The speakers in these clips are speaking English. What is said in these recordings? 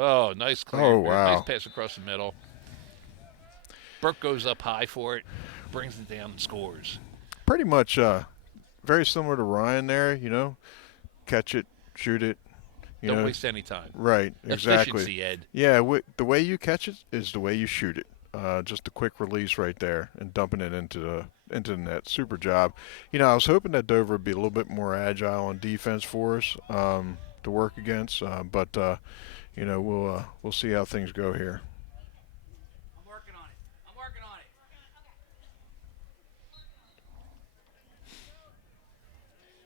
Oh, nice clear. Oh, Nice wow. pass across the middle. Burke goes up high for it, brings it down and scores. Pretty much very similar to Ryan there, you know. Catch it, shoot it, you Don't know. waste any time. Right, exactly. Efficiency, Ed. Yeah, the way you catch it is the way you shoot it. Just a quick release right there and dumping it into the net. Super job. You know, I was hoping that Dover would be a little bit more agile on defense for us to work against, but you know we'll see how things go here. I'm working on it. I'm working on it.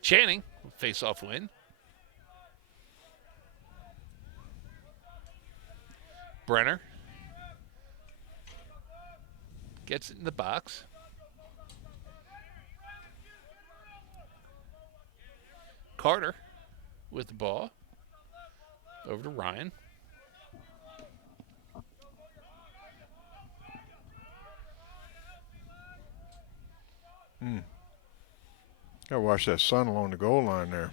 Channing, face-off win. Brenner gets it in the box. Carter with the ball. Over to Ryan. Gotta watch that sun along the goal line there.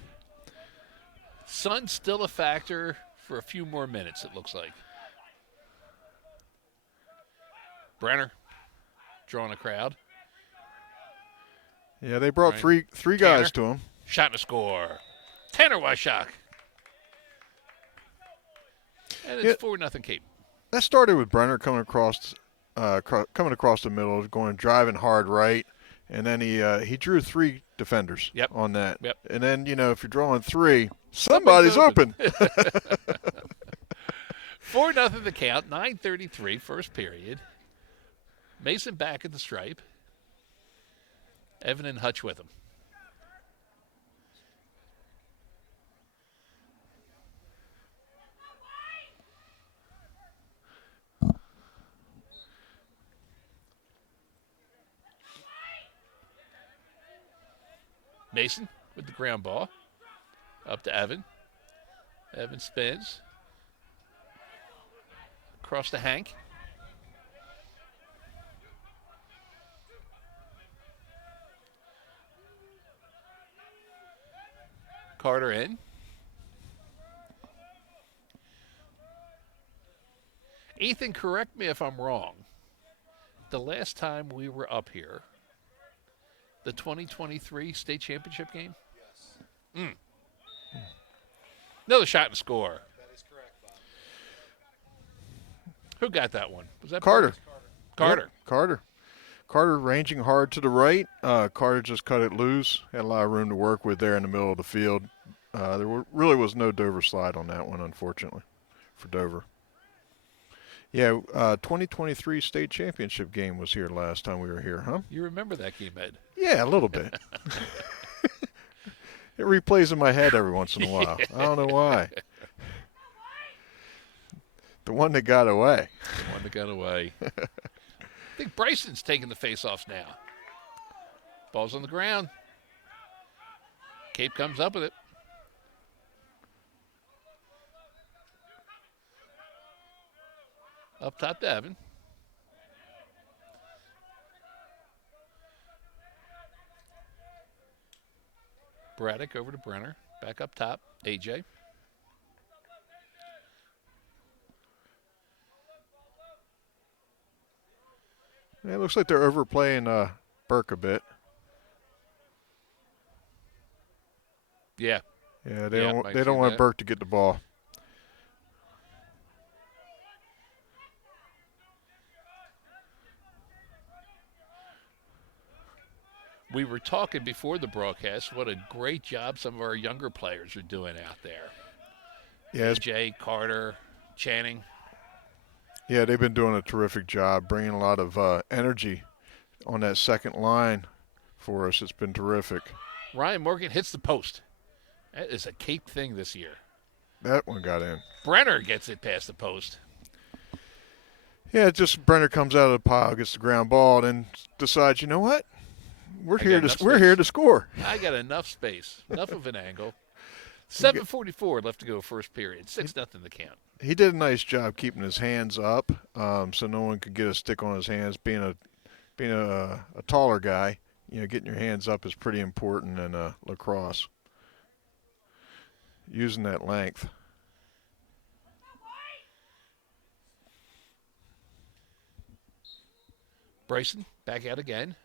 Sun's still a factor for a few more minutes, it looks like. Brenner drawing a crowd. Yeah, they brought Right. three guys to him. Shot and a score. Tanner Wyshak. And it's 4-0 Cape. That started with Brenner coming across the middle, going driving hard right, and then he drew 3 defenders Yep. on that. Yep. And then if you're drawing 3, somebody's open. 4-0 the count. 9:33 first period. Mason back at the stripe. Evan and Hutch with him. Mason with the ground ball. Up to Evan. Evan spins. Across to Hank. Carter in. Ethan, correct me if I'm wrong. The last time we were up here, the 2023 state championship game? Yes. Another shot and score. That is correct, Bob. Who got that one? Was that Carter. Carter. Yep, Carter ranging hard to the right. Carter just cut it loose. Had a lot of room to work with there in the middle of the field. Really was no Dover slide on that one, unfortunately, for Dover. Yeah, 2023 state championship game was here last time we were here, huh? You remember that game, Ed? Yeah, a little bit. It replays in my head every once in a while. I don't know why. The one that got away. The one that got away. I think Bryson's taking the face-offs now. Ball's on the ground. Cape comes up with it. Up top to Evan. Braddock over to Brenner. Back up top. AJ. Yeah, it looks like they're overplaying Burke a bit. Yeah. Yeah, Yeah, don't might they see don't want that. Burke to get the ball. We were talking before the broadcast what a great job some of our younger players are doing out there. Yeah, AJ, Carter, Channing. yeah, they've been doing a terrific job bringing a lot of energy on that second line for us. It's been terrific. Ryan Morgan hits the post. That is a Cape thing this year. That one got in. Brenner gets it past the post. Yeah, it's just Brenner comes out of the pile, gets the ground ball, and decides, you know what? We're I here got to enough we're space. here to score. I got enough space, enough of an angle. 7:44 left to go first period. 6-0 the count. He did a nice job keeping his hands up, so no one could get a stick on his hands. Being a taller guy, getting your hands up is pretty important in lacrosse. Using that length. Bryson back out again.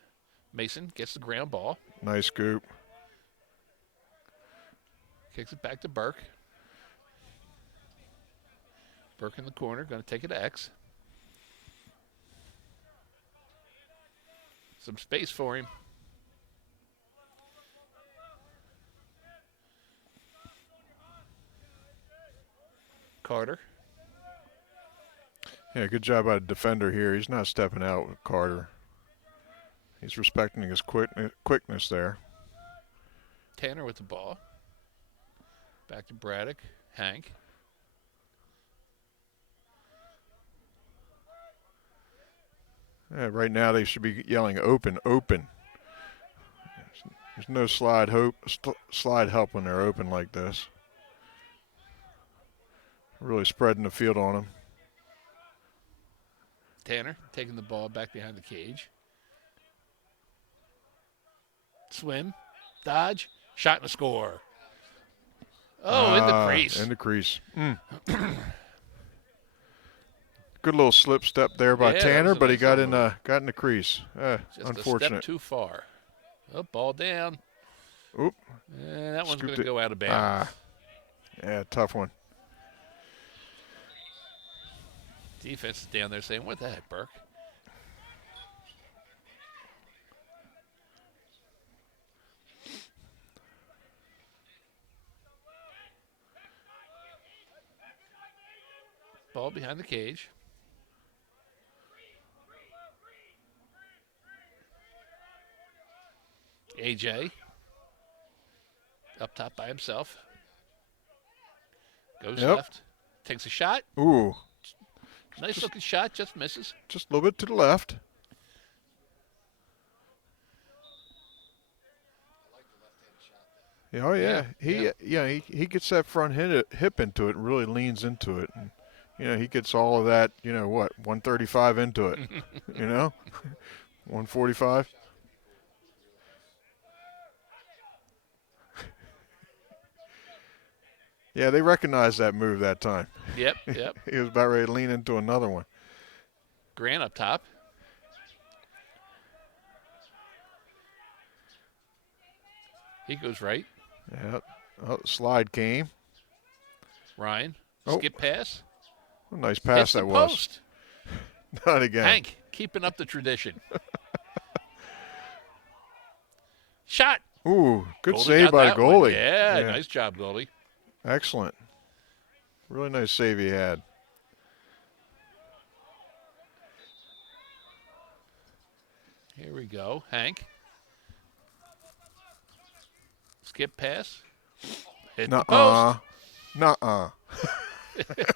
Mason gets the ground ball. Nice scoop. Kicks it back to Burke. Burke in the corner, going to take it to X. Some space for him. Carter. Yeah, good job by the defender here. He's not stepping out with Carter. He's respecting his quickness there. Tanner with the ball. Back to Braddock. Hank. Yeah, right now they should be yelling open, open. There's no slide help when they're open like this. Really spreading the field on them. Tanner taking the ball back behind the cage. Swim. Dodge. Shot and a score. Oh, in the crease. In the crease. Good little slip step there by Yeah, that Tanner, was a but he nice got little in the crease. Just Unfortunate. a step too far. Oh, ball down. Oop. That one's going Scooped to it. go out of bounds. Yeah, tough one. Defense is down there saying, what the heck, Burke? Ball behind the cage. AJ up top by himself. Goes Yep. left. Takes a shot. Ooh, Nice looking shot. Just misses. just a little bit to the left. Yeah, oh yeah. He gets that front hip into it and really leans into it. And, he gets all of that, 135 into it, 145. Yeah, they recognized that move that time. Yep. He was about ready to lean into another one. Grant up top. He goes right. Yeah. Oh, slide came. Ryan. Oh. Skip pass. What a nice pass Hits the that was. post. Not again. Hank keeping up the tradition. Shot. Ooh, good Goldie save got by the that one. goalie. Yeah, nice job, goalie. Excellent. Really nice save he had. Here we go. Hank. Skip pass. Hit the post. Nuh-uh.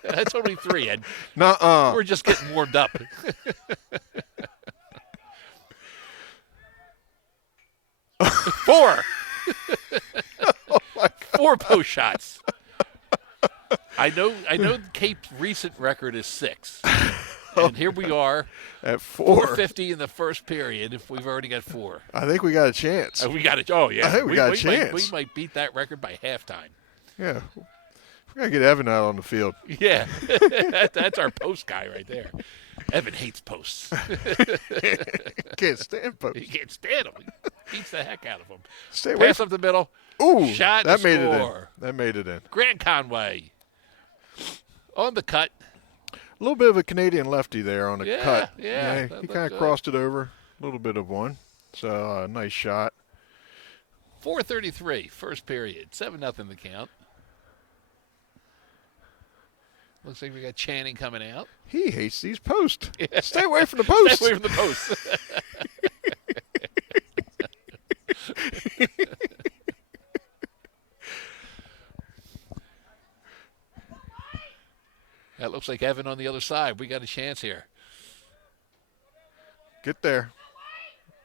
That's only 3, Ed. Nuh-uh. We're just getting warmed up. 4. 4 post shots. I know Cape's recent record is 6. And here we are At 4. 450 in the first period if we've already got 4. I think we got a chance. We got it. Oh, yeah. I think we got a might, chance. we might beat that record by halftime. Yeah. We got to get Evan out on the field. Yeah. That's our post guy right there. Evan hates posts. Can't stand posts. He can't stand them. He beats the heck out of them. Stay away Pass up the middle. Ooh, Shot that and made it in. score. That made it in. Grant Conway. On the cut. A little bit of a Canadian lefty there on the Yeah, cut. yeah, that He looked kind good. of crossed it over. A little bit of one. So, nice shot. 4:33, first period. 7-0 the count. Looks like we got Channing coming out. He hates these posts. Stay away from the posts. Stay away from the post. That looks like Evan on the other side. We got a chance here. Get there.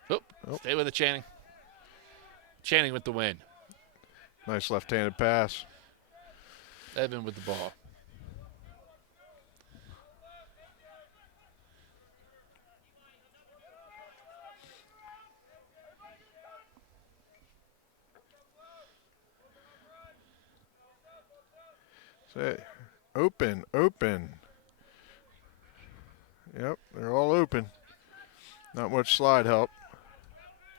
Oh, stay with it, Channing. Channing with the win. Nice left-handed pass. Evan with the ball. Say, open. Yep, they're all open. Not much slide help.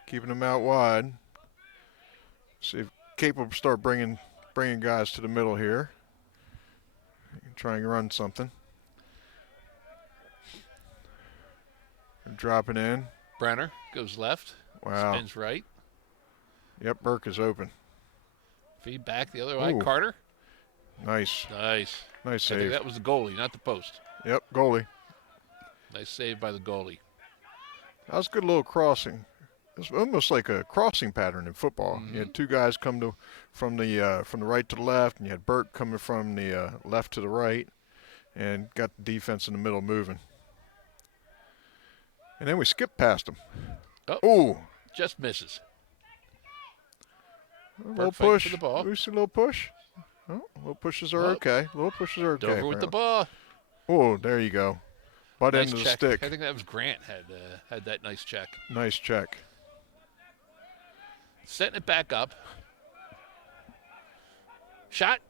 Keeping them out wide. See if Cape will start bringing guys to the middle here. Trying to run something. And dropping in. Brenner goes left. Wow. Spins right. Yep, Burke is open. Feed back the other way. Ooh. Carter. Nice. Nice. Nice I think save. that was the goalie, not the post. Yep, goalie. Nice save by the goalie. That was a good little crossing. It's almost like a crossing pattern in football. Mhm. You had two guys come from the right to the left, and you had Burke coming from the left to the right, and got the defense in the middle moving. And then we skipped past them. Oh. Ooh. Just misses. A little fighting push. for the ball. We see a little push. Oh, little pushes are Oh. okay. Little pushes are okay. Dover with the ball. Oh, there you go. Butt Nice end of the check. stick. I think that was Grant had that nice check. Nice check. Setting it back up. Shot.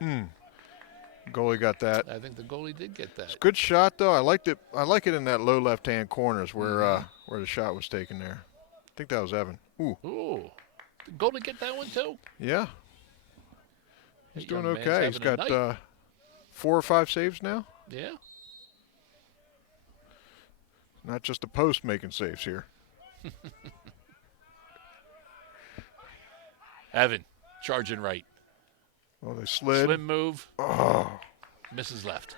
Goalie got that. I think the goalie did get that. Good shot though. I liked it. I like it in that low left-hand corners where the shot was taken there. I think that was Evan. Ooh. Ooh. Did goalie get that one too? Yeah. He's That doing young man's okay. He's having a night. got 4 or 5 saves now. Yeah. Not just a post making saves here. Evan charging right. Well, they slid. Swim move. Oh. Misses left.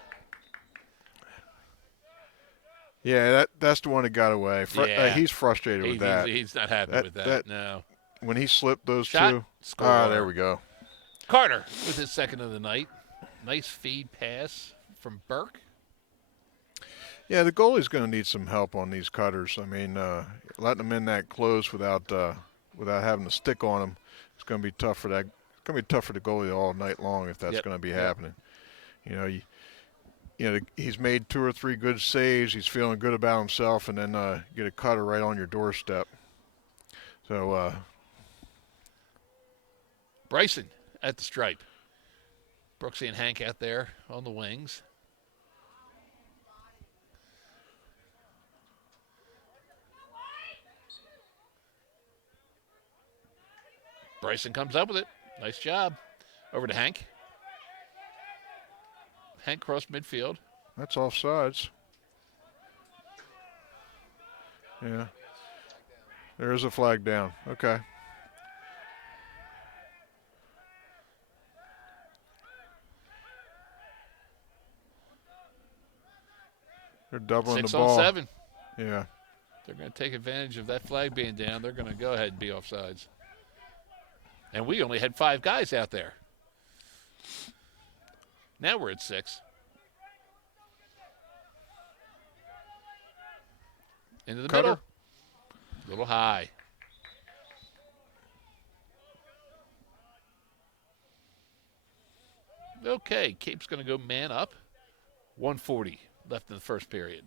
Yeah, that's the one that got away. Yeah. He's frustrated with that. He's not happy with that. No. When he slipped those Shot. two. Score. Ah, there we go. Carter with his second of the night. Nice feed pass from Burke. Yeah, the goalie's going to need some help on these cutters. I mean, letting them in that close without having to stick on them, it's going to be tough for that. It's going to be tough for the goalie all night long if that's going to be happening. You know, he's made 2 or 3 good saves. He's feeling good about himself, and then get a cutter right on your doorstep. So Bryson at the stripe. Brooksy and Hank out there on the wings. Bryson comes up with it. Nice job. Over to Hank. Hank crossed midfield. that's offsides. Yeah, there is a flag down. Okay. They're doubling 6 the ball. on 7. Yeah. They're going to take advantage of that flag being down. They're going to go ahead and be offsides. And we only had 5 guys out there. Now we're at 6. Into the Cutter. middle. A little high. Okay, Cape's going to go man up. 1:40 left in the first period.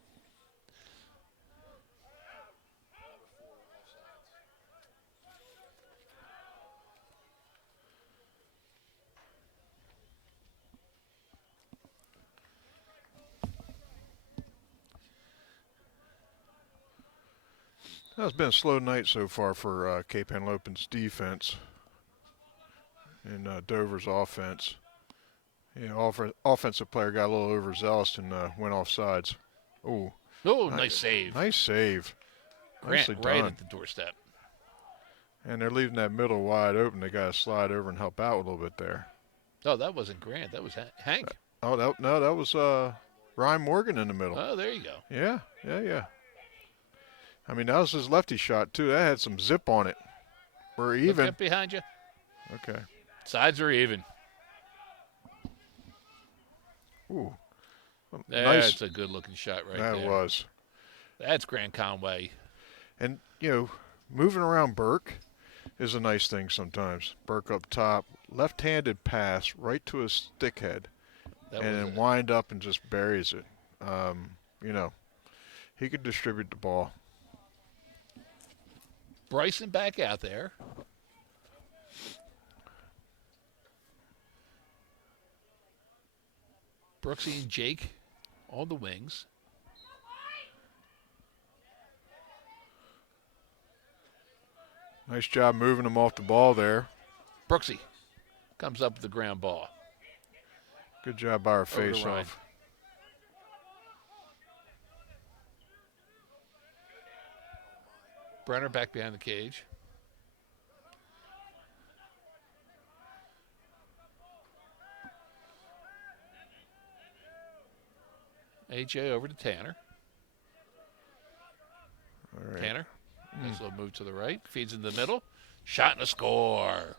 It's been a slow night so far for Cape Henlopen's defense and Dover's offense. Yeah, offensive player got a little overzealous and went off sides. Ooh. Oh, nice save. Nice save. Grant Nicely right done. at the doorstep. And they're leaving that middle wide open. They got to slide over and help out a little bit there. Oh, that wasn't Grant. That was Hank. Oh, that was Ryan Morgan in the middle. Oh, there you go. Yeah. I mean, that was his lefty shot, too. That had some zip on it. We're Look even. up behind you. Okay. Sides are even. Ooh. That's a good-looking shot right That there. was. That's Grant Conway. And, moving around Burke is a nice thing sometimes. Burke up top, left-handed pass right to his stick head, That and was then wind up and just buries it. He could distribute the ball. Bryson back out there. Brooksy and Jake on the wings. Nice job moving him off the ball there. Brooksy comes up with the ground ball. Good job by our Over to Ryan. face-off. Brenner back behind the cage. AJ over to Tanner. All right. Tanner. Nice little move to the right. Feeds in the middle. Shot and a score.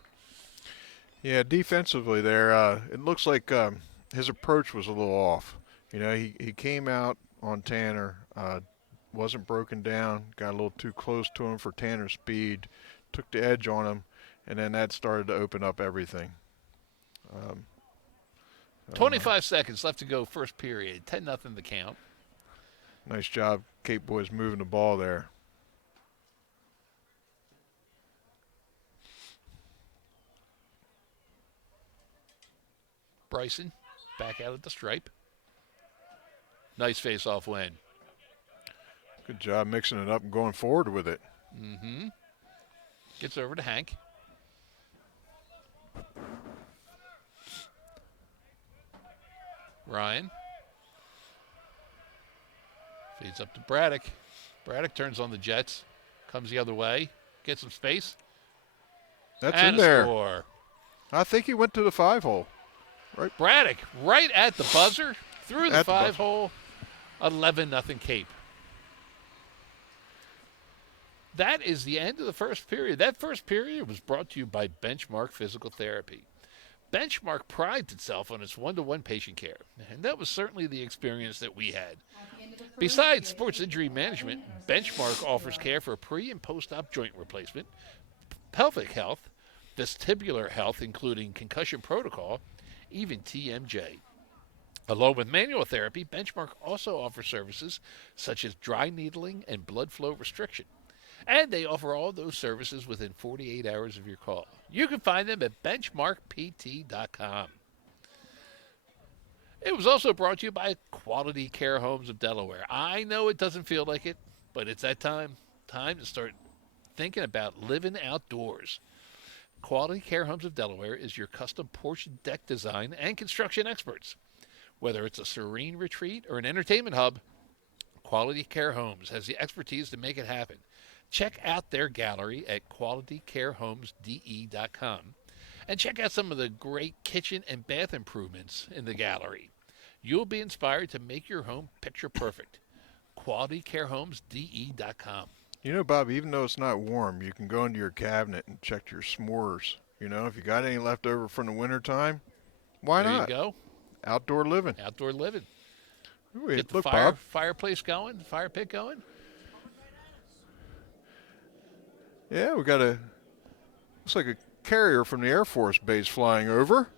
Yeah, defensively there, it looks like his approach was a little off. You know, he came out on Tanner, wasn't broken down, got a little too close to him for Tanner's speed, took the edge on him, and then that started to open up everything. 25 seconds left to go first period. 10-0 the count. Nice job, Cape boys moving the ball there. Bryson back out at the stripe. Nice face-off win. Good job mixing it up and going forward with it. Mm-hmm. Gets over to Hank. Ryan. Feeds up to Braddock. Braddock turns on the Jets. Comes the other way. Gets some space. That's and in there. A score. I think he went to the 5-hole. Braddock right at the buzzer. Through the At the buzzer. 5-hole. 11-0 Cape. That is the end of the first period. That first period was brought to you by Benchmark Physical Therapy. Benchmark prides itself on its one-to-one patient care, and that was certainly the experience that we had. Besides sports injury management, Benchmark offers care for pre- and post-op joint replacement, pelvic health, vestibular health, including concussion protocol, even TMJ. Along with manual therapy, Benchmark also offers services such as dry needling and blood flow restriction. And they offer all those services within 48 hours of your call. You can find them at benchmarkpt.com. It was also brought to you by Quality Care Homes of Delaware. I know it doesn't feel like it, but it's that time to start thinking about living outdoors. Quality Care Homes of Delaware is your custom porch and deck design and construction experts. Whether it's a serene retreat or an entertainment hub, Quality Care Homes has the expertise to make it happen. Check out their gallery at qualitycarehomesde.com and check out some of the great kitchen and bath improvements in the gallery. You'll be inspired to make your home picture perfect. qualitycarehomesde.com. You know, Bob, even though it's not warm, you can go into your cabinet and check your s'mores. You know, if you got any left over from the winter time, why There not? you go. Outdoor living. Outdoor living. Wait, Get the look, fire, Bob. fireplace going, the fire pit going. Yeah, we got looks like a carrier from the Air Force Base flying over.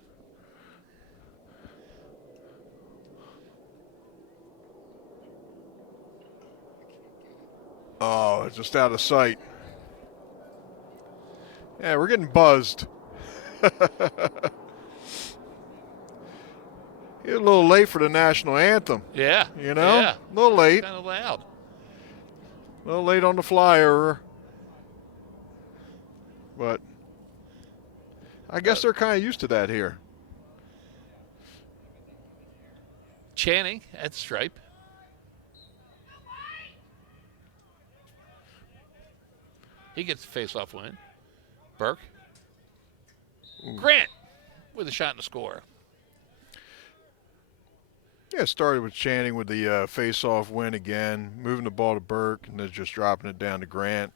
Oh, it's just out of sight. Yeah, we're getting buzzed. You're a little late for the national anthem. Yeah. You know? Yeah. A little late. Kind of loud. A little late on the flyover. But I guess they're kind of used to that here. Channing at stripe. He gets the face-off win. Burke. Grant with a shot and a score. Yeah, it started with Channing with the face-off win again, moving the ball to Burke, and then just dropping it down to Grant.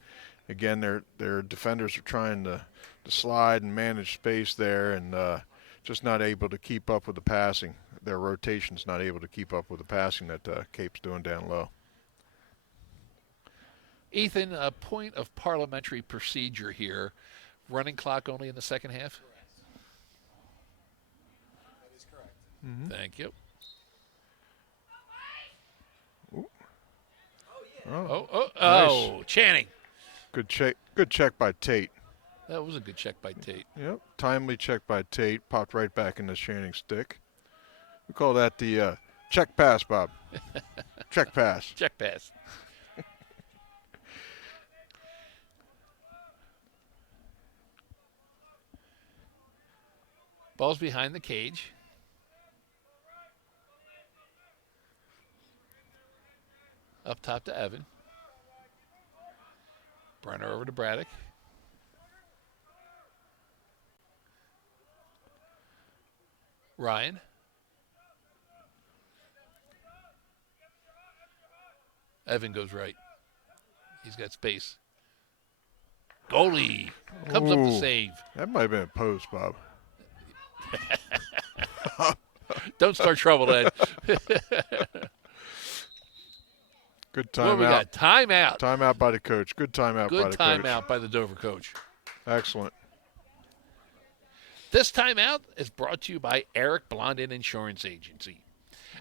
Again, their defenders are trying to slide and manage space there, and just not able to keep up with the passing. Their rotation's not able to keep up with the passing that Cape's doing down low. Ethan, a point of parliamentary procedure here. Running clock only in the second half? That is correct. Mm-hmm. Thank you. Oh, Oh, Channing. good check by Tate. That was a good check by Tate. Yep, timely check by Tate. Popped right back into Channing's stick. We call that the check pass, Bob. Check pass. Check pass. Ball's behind the cage. Up top to Evan. Brenner over to Braddock. Ryan. Evan goes right. He's got space. Goalie comes up to Ooh, save. that might have been a post, Bob. Don't start trouble, Ed. Good What we timeout. got? Timeout. Timeout by the coach. Good timeout by Good the coach. timeout by the Dover coach. Excellent. This timeout is brought to you by Eric Blondin Insurance Agency.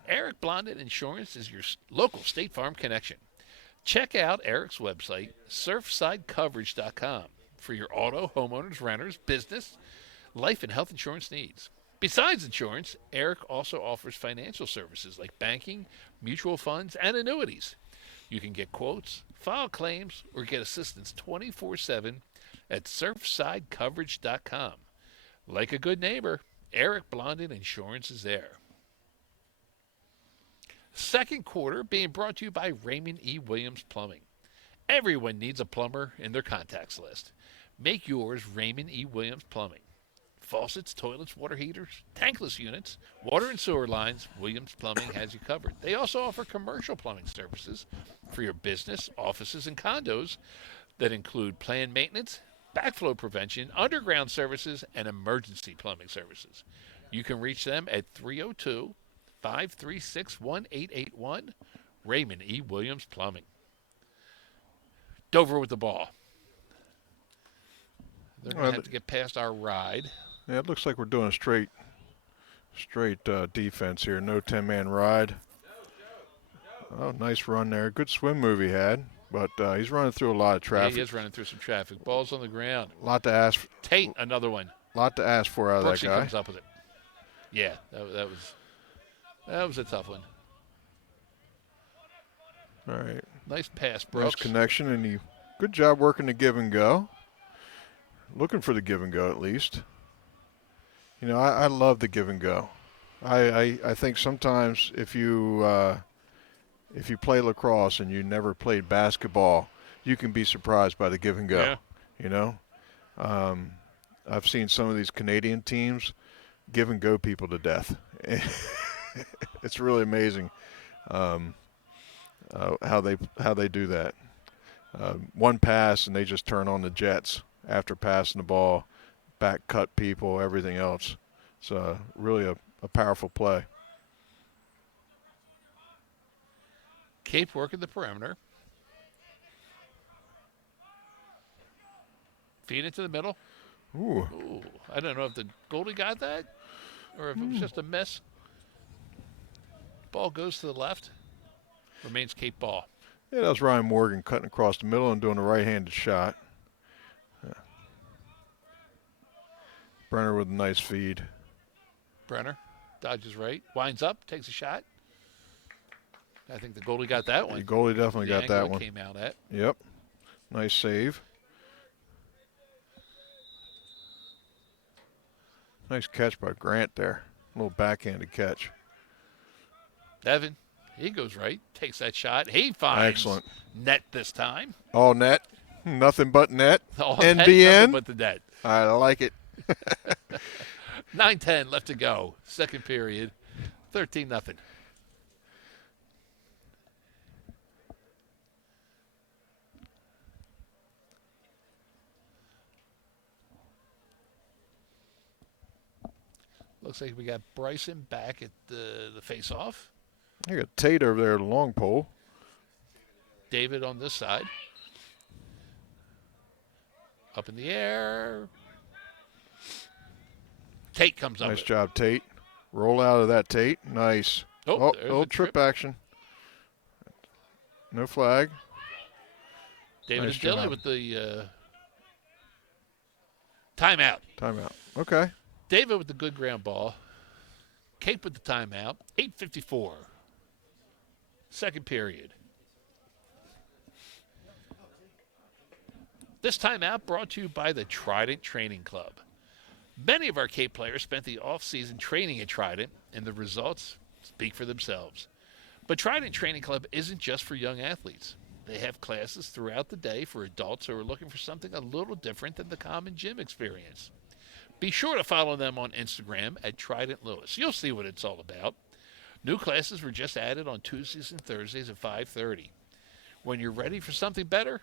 Eric Blondin Insurance is your local State Farm connection. Check out Eric's website, surfsidecoverage.com, for your auto, homeowners, renters, business, life, and health insurance needs. Besides insurance, Eric also offers financial services like banking, mutual funds, and annuities. You can get quotes, file claims, or get assistance 24/7 at surfsidecoverage.com. Like a good neighbor, Eric Blondin Insurance is there. Second quarter being brought to you by Raymond E. Williams Plumbing. Everyone needs a plumber in their contacts list. Make yours Raymond E. Williams Plumbing. Faucets, toilets, water heaters, tankless units, water and sewer lines, Williams Plumbing has you covered. They also offer commercial plumbing services for your business, offices, and condos that include planned maintenance, backflow prevention, underground services, and emergency plumbing services. You can reach them at 302-536-1881, Raymond E. Williams Plumbing. Dover with the ball. They're going to have to get past our ride. Yeah, it looks like we're doing a straight defense here. No 10-man ride. Oh, nice run there. Good swim move he had, but he's running through a lot of Yeah, traffic. he is running through some traffic. Ball's on the ground. A lot to ask. Tate, another one. Lot to ask for out of Brooksy that guy. comes up with it. Yeah, that was a tough one. All right. Nice pass, Nice Brooks. connection, and he good job working the give and go. Looking for the give and go at least. You know, I love the give and go. I think sometimes if you play lacrosse and you never played basketball, you can be surprised by the give and go. Yeah. You know, I've seen some of these Canadian teams give and go people to death. It's really amazing how they do that. One pass and they just turn on the jets after passing the ball, back cut people, everything else. It's really a powerful play. Cape working the perimeter. Feed into the middle. Ooh. Ooh, I don't know if the goalie got that or if it was just a miss. Ball goes to the left. Remains Cape ball. Yeah, that was Ryan Morgan cutting across the middle and doing a right-handed shot. Yeah. Brenner with a nice feed. Brenner dodges right. Winds up. Takes a shot. I think the goalie got that one. The goalie definitely The got angle that it one. Came out at. Yep. Nice save. Nice catch by Grant there. A little backhanded catch. Evan, he goes right. Takes that shot. He finds Excellent. net this time. All net. Nothing but net. All net, nothing NBN. but the net. I like it. 9:10 left to go. Second period. 13-0. Looks like we got Bryson back at the face-off. I got Tate over there at the long pole. David on this side. Up in the air. Tate comes up. Nice with it. job, Tate. Roll out of that, Tate. Nice. Oh, there's little a trip action. No flag. David Nice and Dilly job. with the timeout. Timeout. Okay. David with the good ground ball. Cape with the timeout. 8:54. Second period. This timeout brought to you by the Trident Training Club. Many of our Cape players spent the off-season training at Trident, and the results speak for themselves. But Trident Training Club isn't just for young athletes. They have classes throughout the day for adults who are looking for something a little different than the common gym experience. Be sure to follow them on Instagram at Trident Lewis. You'll see what it's all about. New classes were just added on Tuesdays and Thursdays at 5:30. When you're ready for something better,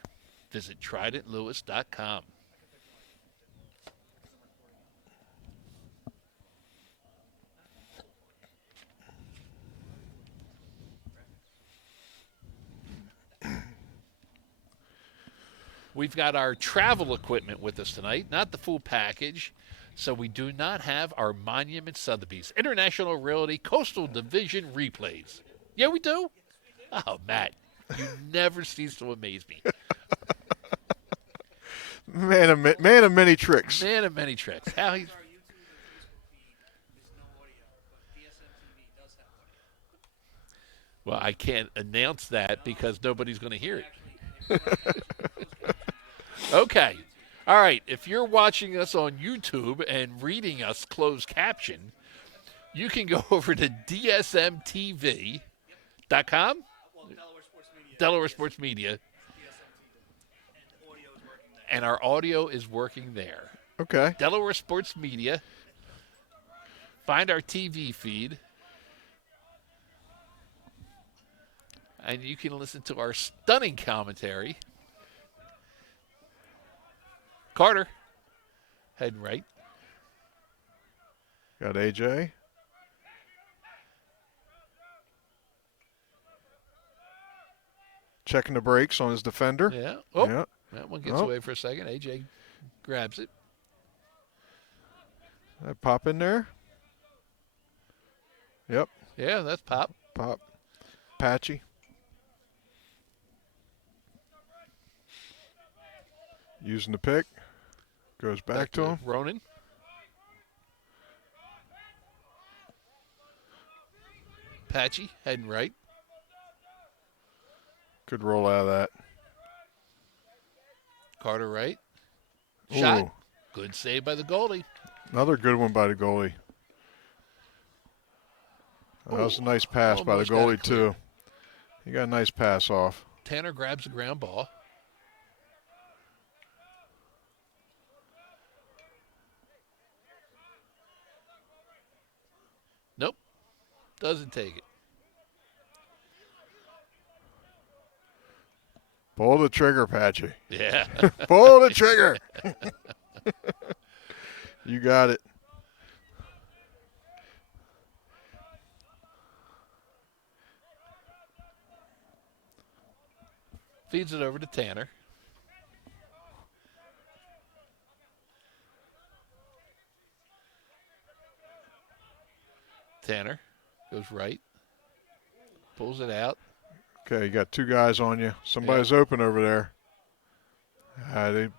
visit tridentlewis.com. We've got our travel equipment with us tonight, not the full package. So we do not have our Monument Sotheby's International Realty Coastal Division replays. Yeah, we do? Oh, Matt, you never cease to amaze me. Man of many tricks. Man of many tricks. How he's... Our YouTube and Facebook feed is no audio, but DSM TV does have audio. Well, I can't announce that because nobody's going to hear it. Okay. All right. If you're watching us on YouTube and reading us closed caption, you can go over to dsmtv.com, Well, Delaware Sports Media. Delaware Sports Media, DSM TV. And audio is working there. and our audio is working there. Okay. Delaware Sports Media. Find our TV feed. And you can listen to our stunning commentary. Carter, heading right. Got AJ. Checking the brakes on his defender. Yeah. Oh, Yeah. that one gets Oh. away for a second. AJ grabs it. That pop in there. Yep. Yeah, that's pop. Pop. Patchy. Using the pick. Goes back to him. Ronan. Patchy, heading right. Good roll out of that. Carter right. Shot. Ooh. Good save by the goalie. Another good one by the goalie. That was a nice pass by the Almost got it goalie, clear. too. He got a nice pass off. Tanner grabs the ground ball. Nope. Doesn't take it. Pull the trigger, Patchy. Yeah. Pull the trigger. You got it. Feeds it over to Tanner. Tanner goes right. Pulls it out. Okay, you got two guys on you. Somebody's open over there.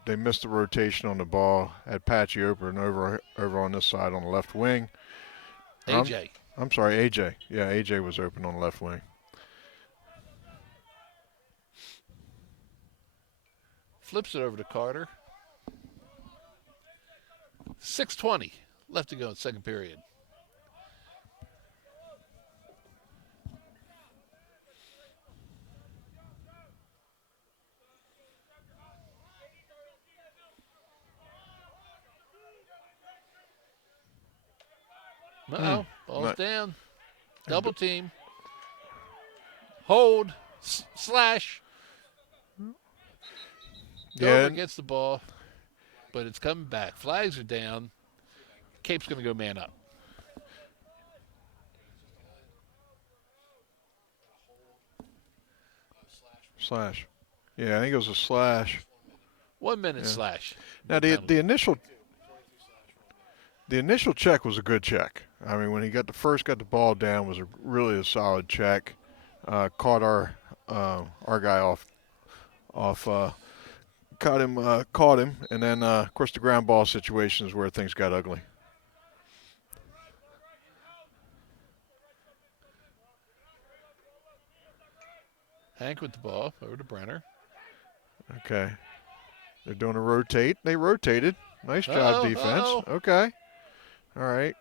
They missed the rotation on the ball. Had Patchy open over on this side on the left wing. AJ. I'm sorry, AJ. Yeah, AJ was open on the left wing. Flips it over to Carter. 6:20 left to go in second period. Uh-oh. Ball's Not- down. Double team. Hold. Slash. Yeah. Dover gets the ball, but it's coming back. Flags are down. Cape's going to go man up. Slash. Yeah, I think it was a slash. 1 minute Yeah. slash. Now the initial check was a good check. I mean, when he got the ball down, was really a solid check. Caught our guy off. Caught him, and then of course the ground ball situation is where things got ugly. Hank with the ball over to Brenner. Okay, they're doing a rotate. They rotated. Nice job, Uh-oh, defense. uh-oh. Okay. All right.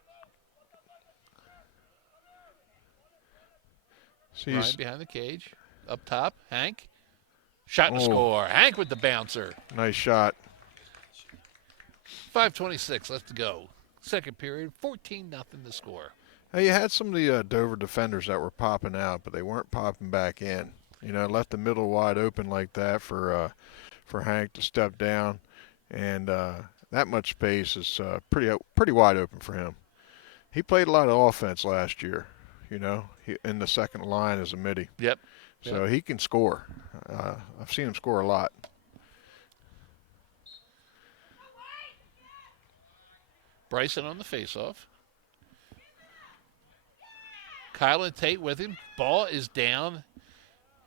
Ryan Sees. behind the cage. Up top, Hank. Shot and a Oh, score. Hank with the bouncer. nice shot. 5:26 left to go. Second period, 14-0 the score. Hey, you had some of the Dover defenders that were popping out, but they weren't popping back in. You know, left the middle wide open like that for Hank to step down, and that much space is pretty wide open for him. He played a lot of offense last year. You know, in the second line as a midi, Yep. so he can score. I've seen him score a lot. Bryson on the faceoff. Kyle and Tate with him. Ball is down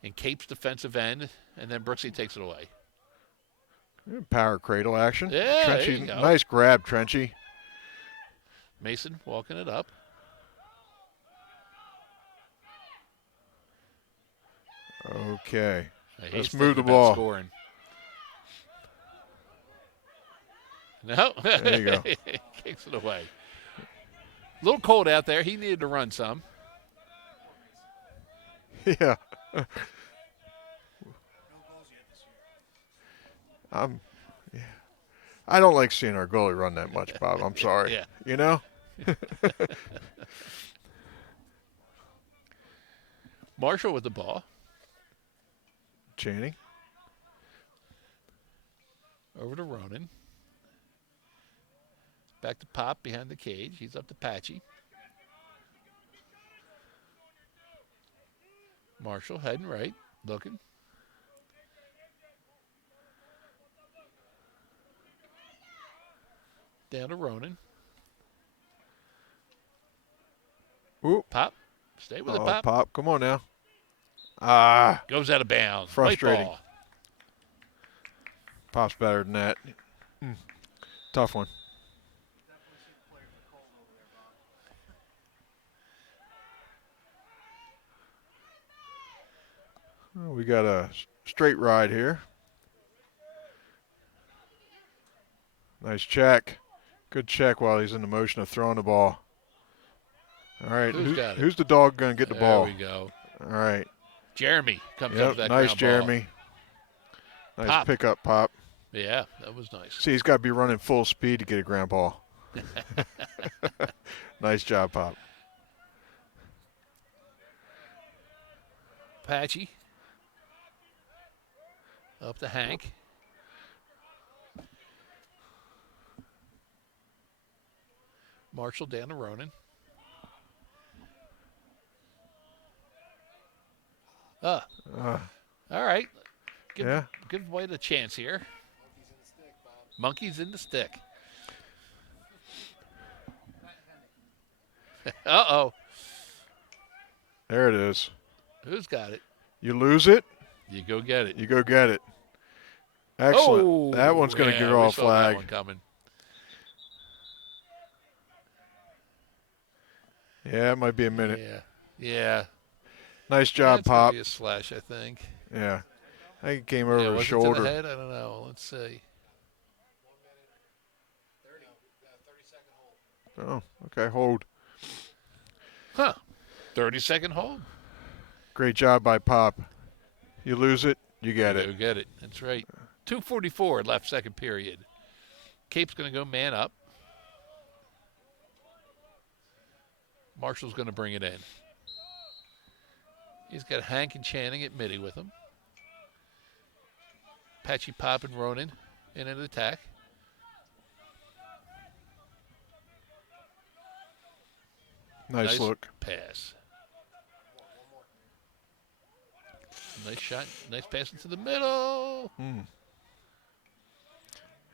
in Cape's defensive end, and then Brooksy takes it away. Power cradle action. Yeah, there Trenchy, you go. nice grab, Trenchy. Mason walking it up. Okay. He's Let's thinking move the about ball. Scoring. No. There you go. Kicks it away. A little cold out there. He needed to run some. Yeah. No goals yet this year. Yeah. I don't like seeing our goalie run that much, Bob. I'm sorry. Yeah. You know? Marshall with the ball. Channing. Over to Ronan. Back to Pop behind the cage. He's up to Patchy. Marshall heading right, looking. Down to Ronan. Ooh. Pop. Stay with it, Oh, Pop. Pop. Come on now. Ah. Goes out of bounds. Frustrating. White ball. Pop's better than that. Tough one. Definitely see the players are cold over there, Bob. Well, we got a straight ride here. Nice check. Good check while he's in the motion of throwing the ball. All right. Who's got it? Who's the dog going to get the There ball? we go. All right. Jeremy comes up Yep. with that Nice, ground Jeremy. Nice Pop. pickup, Pop. ball. Yeah, that was nice. See, he's got to be running full speed to get a ground ball. Nice job, Pop. Patchy. Up to Hank. Marshall down to Ronan. Uh, All right. yeah. Give White a chance here. Monkey's in the stick, Bob. Monkey's in the stick. Uh-oh. There it is. Who's got it? You lose it, You go get it. you go get it. Excellent. Oh, That one's going to get we off saw that flag. one coming. Yeah, it might be a minute. Yeah. Nice job, That's gonna Pop. be a slash, I think. Yeah. I think it came over Yeah, his was it to shoulder. the head? I don't know. Let's see. 1 minute, 30 second hold. Oh, okay. Hold. Huh. 30-second hold. Great job by Pop. You lose it, you get You it. go get it. That's right. 2:44 left second period. Cape's going to go man up. Marshall's going to bring it in. He's got Hank and Channing at midi with him. Patchy, Pop, and Ronan in an attack. Nice look. Pass. Nice shot. Nice pass into the middle.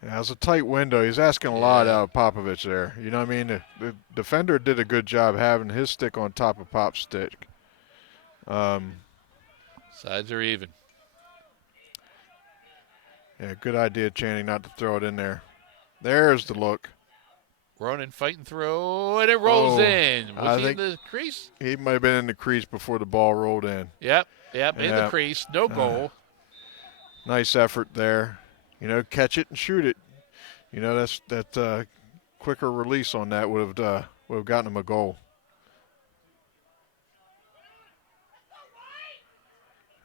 Yeah, it was a tight window. He's asking a lot Yeah. out of Popovich there. You know what I mean? The defender did a good job having his stick on top of Pop's stick. Sides are even. Yeah, good idea, Channing, not to throw it in there. There's the look. Ronan fighting through, and it rolls Oh, in. I Was he in think- the crease? He might have been in the crease before the ball rolled in. Yep, in the Yeah. crease. No goal. Nice effort there. You know, catch it and shoot it. You know, that quicker release on that would have gotten him a goal.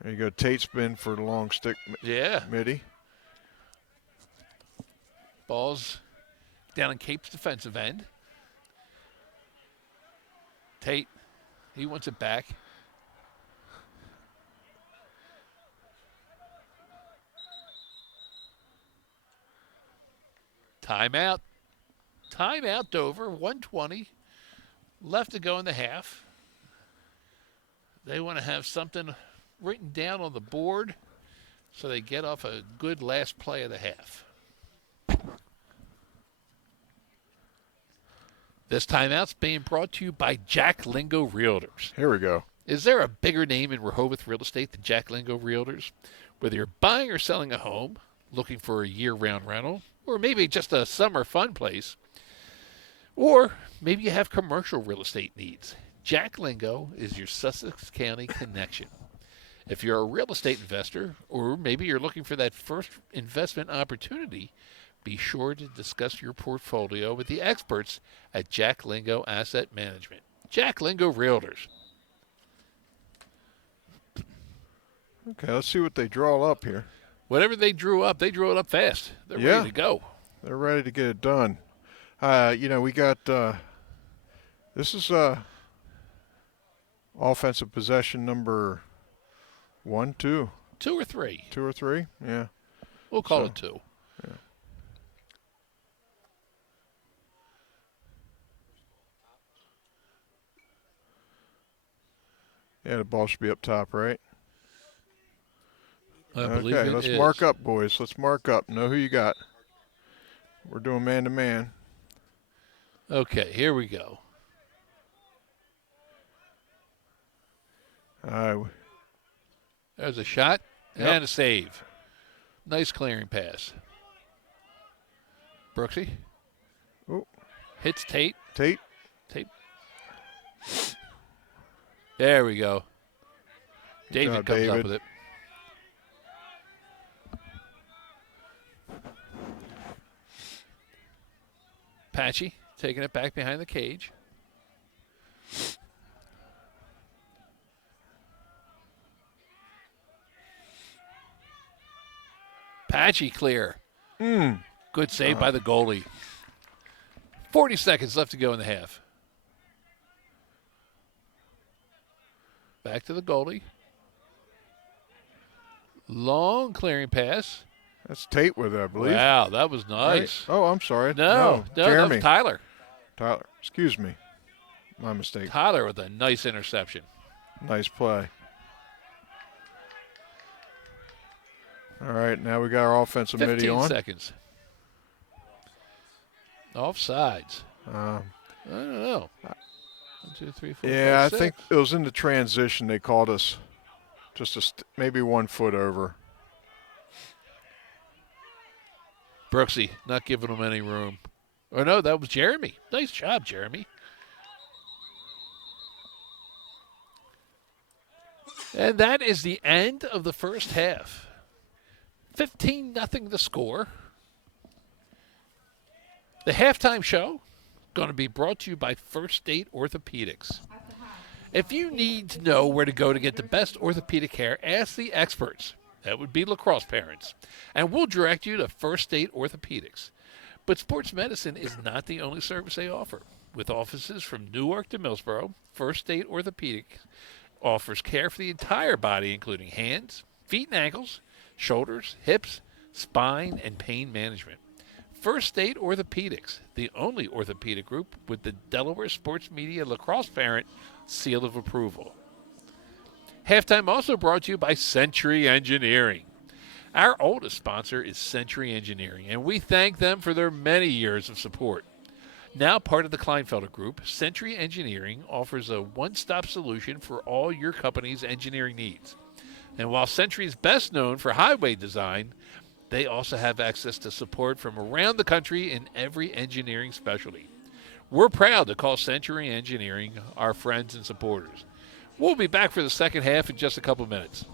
There you go. Tate spin for the long stick Yeah. midi. Ball's down in Cape's defensive end. Tate, he wants it back. Timeout. Timeout, Dover. 1:20 left to go in the half. They want to have something written down on the board so they get off a good last play of the half. This timeout's being brought to you by Jack Lingo Realtors. Here we go. Is there a bigger name in Rehoboth real estate than Jack Lingo Realtors? Whether you're buying or selling a home, looking for a year-round rental, or maybe just a summer fun place, or maybe you have commercial real estate needs, Jack Lingo is your Sussex County connection. If you're a real estate investor, or maybe you're looking for that first investment opportunity, be sure to discuss your portfolio with the experts at Jack Lingo Asset Management. Jack Lingo Realtors. Okay, let's see what they draw up here. Whatever they drew it up fast. They're ready to go. They're ready to get it done. We got this is offensive possession number 1, 2. 2 or 3. 2 or 3? Yeah. We'll call it 2. Yeah. Yeah, the ball should be up top, right? I believe okay, it let's is. mark up, boys. Let's mark up. Know who you got. We're doing man-to-man. Okay, here we go. There's a shot and a save. Nice clearing pass. Brooksy. Oh. Hits Tate. Tate. There we go. David job, comes David. up with it. Patchy taking it back behind the cage. Patchy clear. Good save by the goalie. 40 seconds left to go in the half. Back to the goalie. Long clearing pass. That's Tate with it, I believe. Wow, that was Right? nice. Oh, I'm sorry. No, that Jeremy. was Tyler. Tyler. Excuse me. My mistake. Tyler with a nice interception. Nice play. All right, now we got our offensive midi 15 on. seconds. Offsides. Um, I don't know. 1, 2, 3, 4, yeah, 5, I think 6. it was in the transition they called us just maybe 1 foot over. Brooksy not giving him any room. Oh, no, that was Jeremy. Nice job, Jeremy. And that is the end of the first half. 15-0 the score. The halftime show going to be brought to you by First State Orthopedics. If you need to know where to go to get the best orthopedic care, ask the experts. That would be Lacrosse parents. And we'll direct you to First State Orthopedics. But sports medicine is not the only service they offer. With offices from Newark to Millsboro, First State Orthopedics offers care for the entire body, including hands, feet and ankles, shoulders, hips, spine, and pain management. First State Orthopedics, the only orthopedic group with the Delaware Sports Media Lacrosse Parent seal of approval. Halftime also brought to you by Century Engineering. Our oldest sponsor is Century Engineering, and we thank them for their many years of support. Now part of the Kleinfelder Group, Century Engineering offers a one-stop solution for all your company's engineering needs. And while Century is best known for highway design, they also have access to support from around the country in every engineering specialty. We're proud to call Century Engineering our friends and supporters. We'll be back for the second half in just a couple minutes.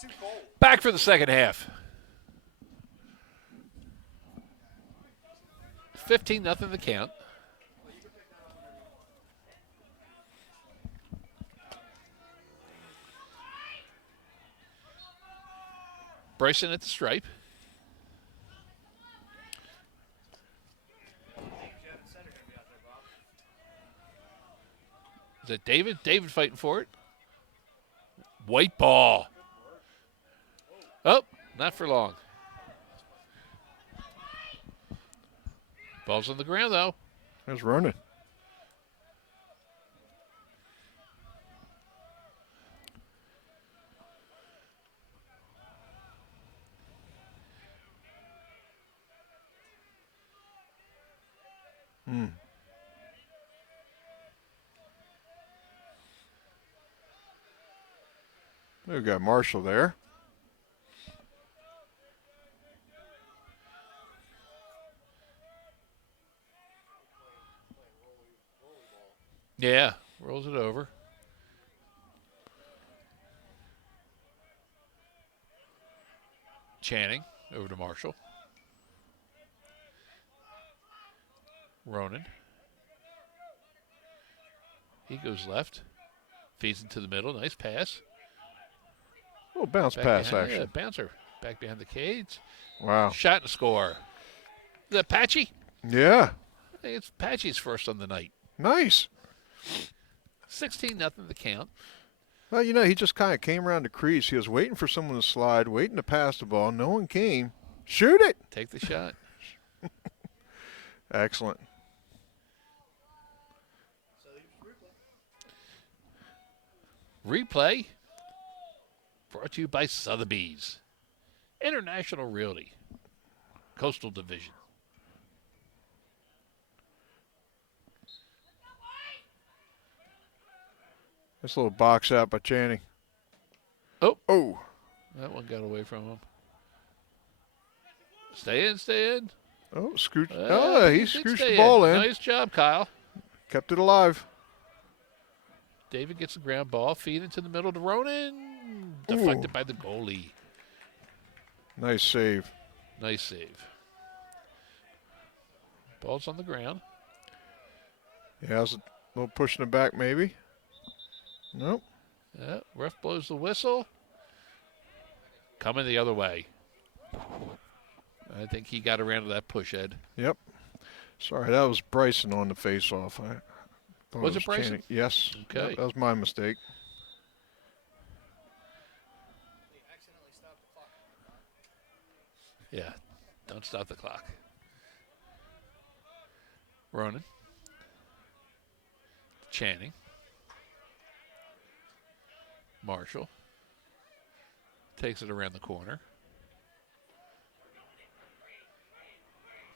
too cold. Back for the second half. 15-0 the count. Bryson at the stripe. Is that David? David fighting for it. White ball. Oh, not for long. Ball's on the ground, though. There's Ronan. We've got Marshall there. Yeah, rolls it over. Channing over to Marshall. Ronan. He goes left. Feeds into the middle. Nice pass. Little bounce Back pass behind, action. Yeah, bouncer. Back behind the cage. Wow. Shot and score. Is that Patchy? Yeah. I think it's Patchy's first on the night. Nice. 16-0 the count. Well, you know, he just kind of came around the crease. He was waiting for someone to slide, waiting to pass the ball. No one came. Shoot it. Take the shot. Excellent. Replay brought to you by Sotheby's. International Realty. Coastal Division. This little box out by Channing. Oh. Oh. That one got away from him. Stay in, stay in. Oh, scooch. He He did scooched stay the ball in. Nice job, Kyle. Kept it alive. David gets the ground ball. Feed into the middle to Ronan. Deflected by the goalie. Nice save. Nice save. Ball's on the ground. Yeah, I was a little pushing it back maybe. Nope. Yeah, ref blows the whistle. Coming the other way. I think he got around to that push, Ed. Yep. Sorry, that was Bryson on the face-off. I thought Was it Bryson? Channing. Yes. Okay. Yep, that was my mistake. Yeah, don't stop the clock. Ronan. Channing. Marshall. Takes it around the corner.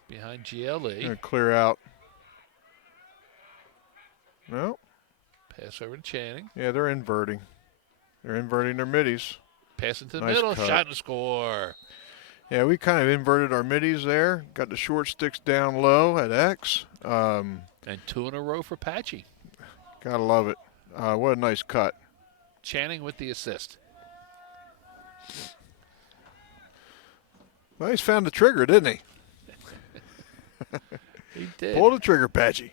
Behind GLE. Gonna clear out. No. Pass over to Channing. Yeah, they're inverting. They're inverting their middies. Pass into the Nice middle. cut. Shot and score. Yeah, we kind of inverted our middies there. Got the short sticks down low at X. And 2 in a row for Patchy. Gotta love it. What a nice cut. Channing with the assist. Well, he's found the trigger, didn't he? He did. Pull the trigger, Patchy.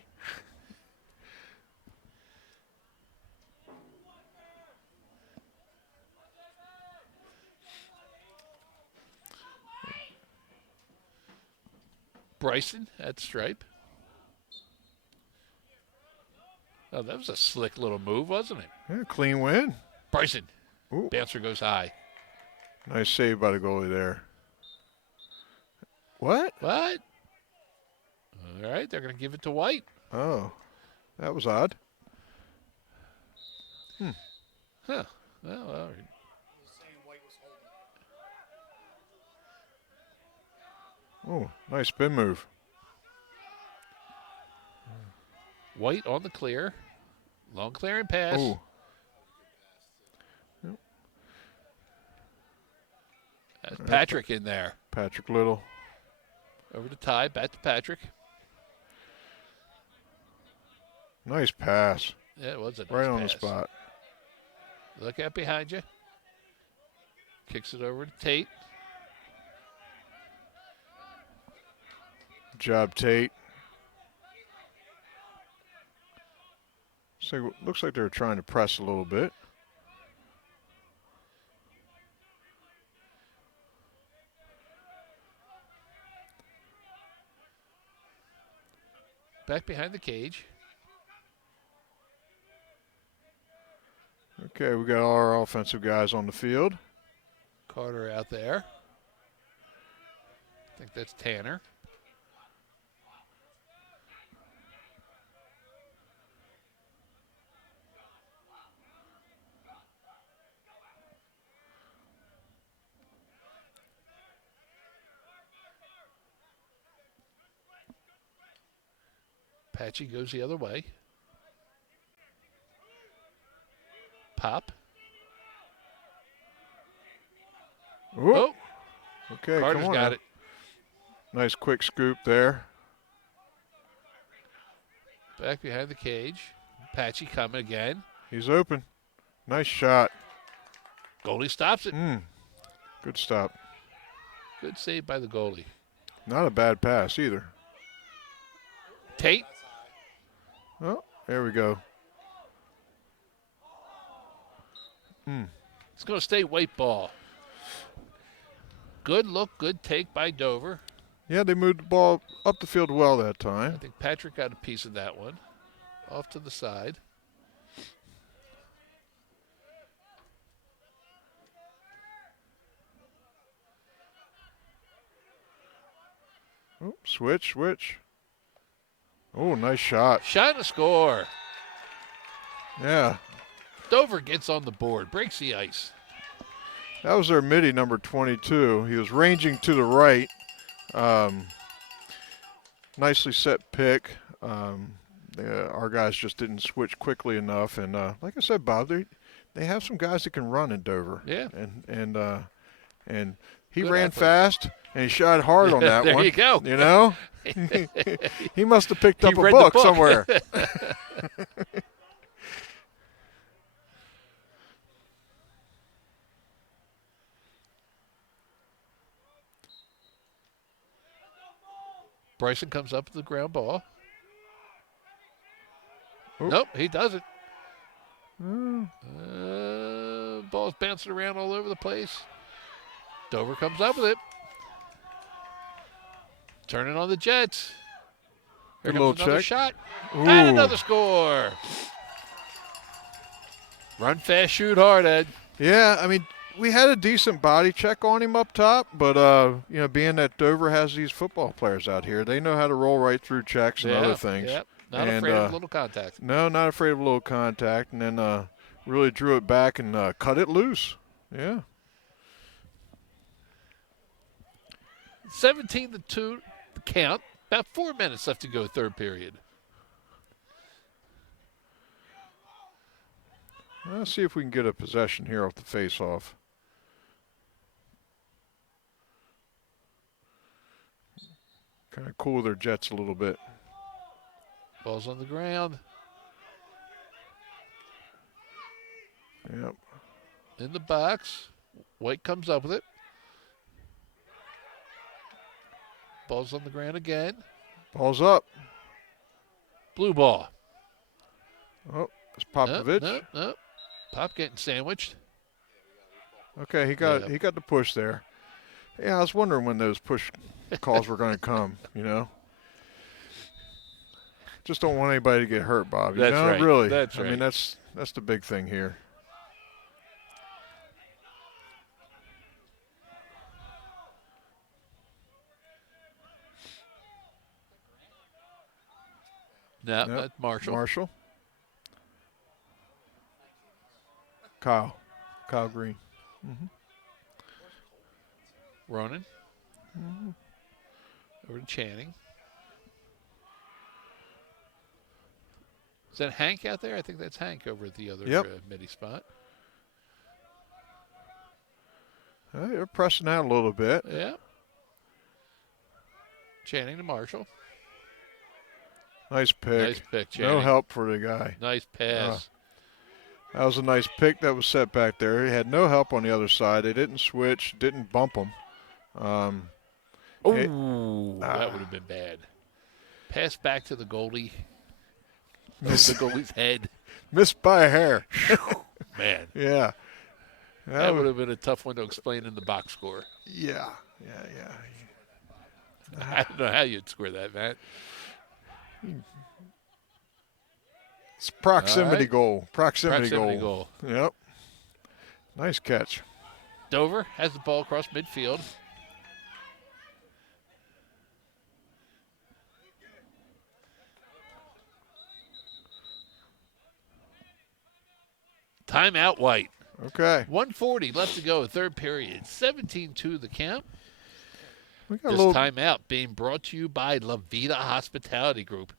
Bryson at stripe. Oh, that was a slick little move, wasn't it? Yeah, clean win. Bryson. Ooh. Bouncer goes high. Nice save by the goalie there. What? What? All right, they're going to give it to White. Oh, that was odd. Huh. Well, all right. Oh, nice spin move. White on the clear. Long clearing pass. Oh, That's Patrick in there. Patrick Little. Over to Ty. Back to Patrick. Nice pass. Yeah, it was a nice Right on the pass. spot. Look out behind you. Kicks it over to Tate. Good job, Tate. So looks like they're trying to press a little bit. Back behind the cage. Okay, we got all our offensive guys on the field. Carter out there. I think that's Tanner. Patchy goes the other way. Pop. Ooh. Oh, Okay, Carter's come on got now. it. Nice quick scoop there. Back behind the cage. Patchy coming again. He's open. Nice shot. Goalie stops it. Good stop. Good save by the goalie. Not a bad pass either. Tate. Oh, there we go. It's going to stay white ball. Good look, good take by Dover. Yeah, they moved the ball up the field well that I time. think Patrick got a piece of that one. Off to the side. Oh, switch. Oh, nice shot. Shot and a score. Yeah, Dover gets on the board, breaks the ice. that was their midi number 22. He was ranging to the right. Nicely set pick. Our guys just didn't switch quickly enough. And like I said, Bob, they have some guys that can run in Dover. Yeah. And he Good ran athletes. fast and he shot hard on that There one. you go. You know, he must have picked He up a read the book book. somewhere. Bryson comes up with the ground ball. Oop. Nope, he doesn't. Mm. Ball's bouncing around all over the place. Dover comes up with it. Turning on the Jets. Here Good comes little another check. shot. Ooh. And another score. Run fast, shoot hard, Ed. Yeah, I mean, we had a decent body check on him up top, but being that Dover has these football players out here, they know how to roll right through checks and other things. Yep. Not And, afraid of little contact. No, not afraid of a little contact, and then really drew it back and cut it loose. Yeah. 17-2 the count. About 4 minutes left to go, third period. Let's see if we can get a possession here off the face-off. Kind of cool their Jets a little bit. Ball's on the ground. Yep. In the box. White comes up with it. Ball's on the ground again. Ball's up. Blue ball. Oh, it's Popovich. Nope. Pop getting sandwiched. Okay, he got Yeah. the push there. Yeah, I was wondering when those push calls were going to come. Just don't want anybody to get hurt, Bob. That's right. Really. That's I mean, right. that's the big thing here. No, Yep. that's Marshall. Marshall. Kyle Green. Ronan. Over to Channing. Is that Hank out there? I think that's Hank over at the other Yep. midi spot. They're pressing out a little bit. Yeah. Channing to Marshall. Nice pick. Nice pick, Channing. No help for the guy. Nice pass. That was a nice pick that was set back there. He had no help on the other side. They didn't switch, didn't bump him. Um, it, Oh, that would have been bad. Pass back to the goalie. Over the miss, goalie's head. missed by a hair. Man, Yeah. that would have been a tough one to explain in the box score. Yeah. I don't know how you'd score that, Matt. It's proximity All right. goal. Proximity Proximity goal. goal. Yep. Nice catch. Dover has the ball across midfield. Timeout, White. Okay. 1:40 left to go, third period. 17-2 the count. We got a This little. timeout being brought to you by La Vida Hospitality Group.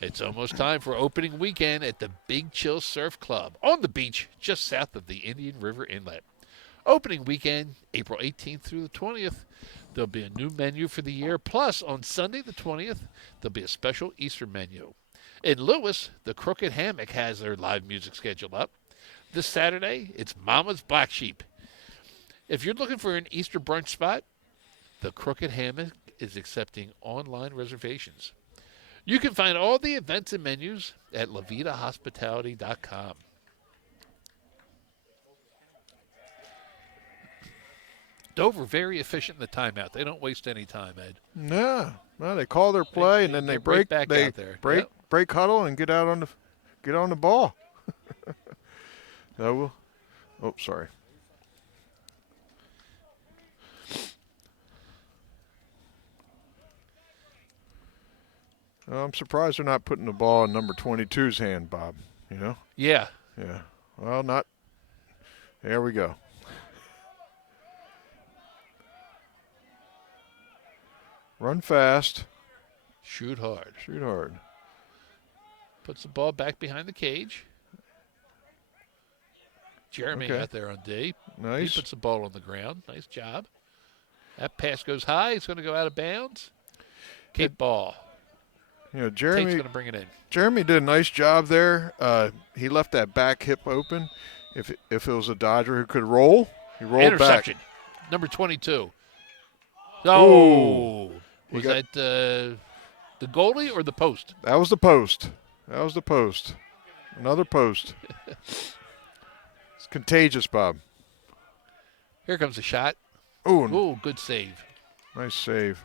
It's almost time for opening weekend at the Big Chill Surf Club on the beach just south of the Indian River Inlet. Opening weekend, April 18th through the 20th. There'll be a new menu for the year. Plus, on Sunday the 20th, there'll be a special Easter menu. In Lewis, the Crooked Hammock has their live music schedule up. This Saturday, it's Mama's Black Sheep. If you're looking for an Easter brunch spot, the Crooked Hammock is accepting online reservations. You can find all the events and menus at lavitahospitality.com. Dover very efficient in the timeout. They don't waste any time, Ed. No, they call their play and then they get right break. back They out there. break, Yep. break huddle and get on the ball. Sorry. I'm surprised they're not putting the ball in number 22's hand, Bob. You know? Yeah. Yeah. Well, not. There we go. Run fast. Shoot hard. Shoot hard. Puts the ball back behind the cage. Jeremy Okay. out there on D. Nice. He puts the ball on the ground. Nice job. That pass goes high. It's going to go out of bounds. Cape ball. You know, Tate's Jeremy. going to bring it in. Jeremy did a nice job there. He left that back hip open. If it was a Dodger who could roll, he rolled Interception. back. Number 22. Ooh. Oh. He Was got- that the goalie or the post? That was the post. Another post. It's contagious, Bob. Here comes the shot. Ooh, Oh, good save. nice save.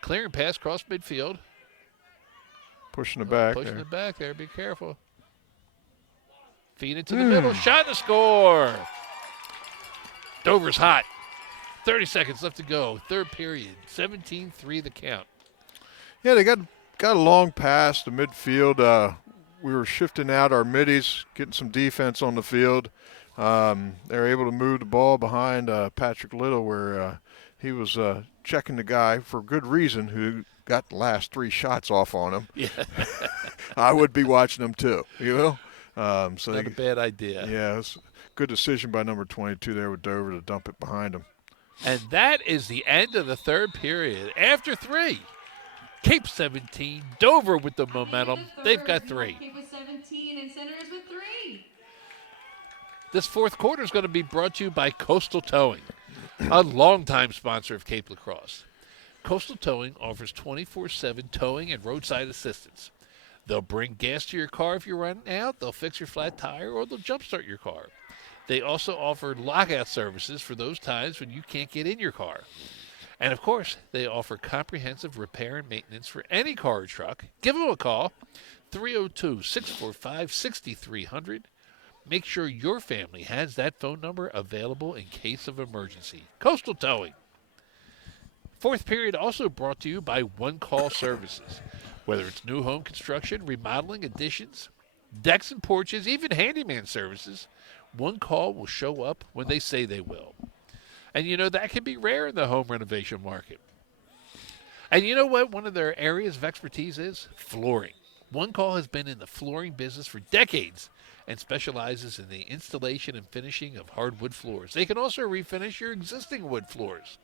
Clearing pass across midfield. Pushing it back. Pushing there. it back there. Be careful. Feed into the middle. Shot and a score. Dover's hot. 30 seconds left to go. Third period. 17-3 the count. Yeah, they got a long pass to midfield. We were shifting out our middies, getting some defense on the field. They were able to move the ball behind Patrick Little, where he was checking the guy for good reason, who got the last 3 shots off on him. Yeah. I would be watching them too, you know. So Not a bad idea. yeah, it's a good decision by number 22 there with Dover to dump it behind him. And that is the end of the third period. After 3, Cape 17, Dover with the momentum. They've got 3. Cape with 17 and Senators with 3. This fourth quarter is going to be brought to you by Coastal Towing, a longtime sponsor of Cape Lacrosse. Coastal Towing offers 24/7 towing and roadside assistance. They'll bring gas to your car if you're running out, they'll fix your flat tire, or they'll jumpstart your car. They also offer lockout services for those times when you can't get in your car. And, of course, they offer comprehensive repair and maintenance for any car or truck. Give them a call, 302-645-6300. Make sure your family has that phone number available in case of emergency. Coastal Towing. Fourth period also brought to you by One Call Services. Whether it's new home construction, remodeling, additions, decks and porches, even handyman services, One Call will show up when they say they will. And you know, that can be rare in the home renovation market. And you know what one of their areas of expertise is? Flooring. One Call has been in the flooring business for decades and specializes in the installation and finishing of hardwood floors. They can also refinish your existing wood floors.